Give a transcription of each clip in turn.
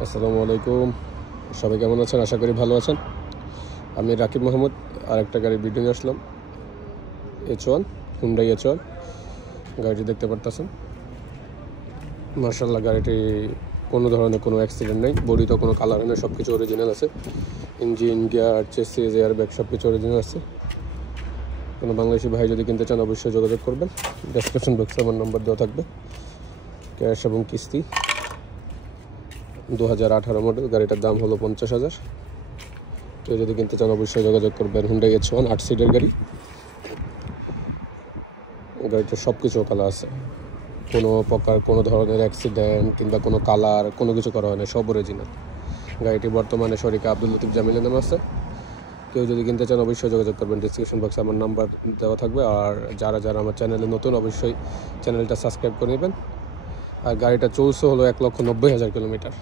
আসসালামু আলাইকুম। সবাই কেমন আছেন? আশা করি ভালো আছেন। আমি রাকিব মোহাম্মদ আরেকটা গাড়ির ভিডিও নিয়ে আসলাম। H1 হুন্ডাই H1 গাড়িটি দেখতে পারতেছেন। মার্শাল্লাহ, গাড়িটি কোনো ধরনের কোনো অ্যাক্সিডেন্ট নেই, বডিতে কোনো কালার নেই, সব কিছু অরিজিনাল আছে। Engine, gear, chassis, air bag সব কিছু অরিজিনাল আছে। কোনো বাংলাদেশি ভাই যদি কিনতে চান অবশ্যই যোগাযোগ করবেন। ডেসক্রিপশন বক্সে আমার নাম্বার দেওয়া থাকবে। ক্যাশ এবং কিস্তি। 2018 মডেল, গাড়িটার দাম হলো 50,000। কেউ যদি কিনতে চান অবশ্যই যোগাযোগ করবেন। হুন্ডাই H1 8 সিটের গাড়ি। গাড়িটার সব কিছু কালার আছে, কোনো প্রকার কোনো ধরনের অ্যাক্সিডেন্ট কিংবা কোনো কালার কোনো কিছু করা হয় না, সব অরিজিনাল। গাড়িটি বর্তমানে শরিকা আব্দুল লতিফ জামিলের নামে আছে। কেউ যদি কিনতে চান অবশ্যই যোগাযোগ করবেন। ডিসক্রিপশন বক্সে আমার নাম্বার দেওয়া থাকবে। আর যারা যারা আমার চ্যানেলে নতুন অবশ্যই চ্যানেলটা সাবস্ক্রাইব করে নেবেন। আর গাড়িটা চলছে হলো 1,90,000 কিলোমিটার।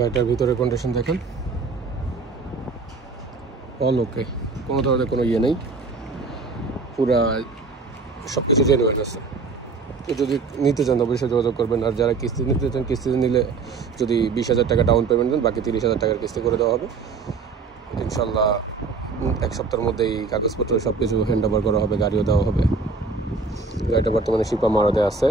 গাড়িটার ভিতরে কন্ডিশন দেখেন, অল ওকে, কোনো ধরনের কোনো ইয়ে নেই, পুরা সব কিছু জেনুইন আছে। তো যদি নিতে চান অবশ্যই যোগাযোগ করবেন। আর যারা কিস্তি নিতে চান, কিস্তিতে নিলে যদি 20,000 টাকা ডাউন পেমেন্ট দেন, বাকি 30,000 টাকার কিস্তি করে দেওয়া হবে ইনশাল্লাহ। এক সপ্তাহের মধ্যেই কাগজপত্র সব কিছু হ্যান্ড ওভার করা হবে, গাড়িও দেওয়া হবে। গাড়িটা বর্তমানে শিপা মারাতে আছে।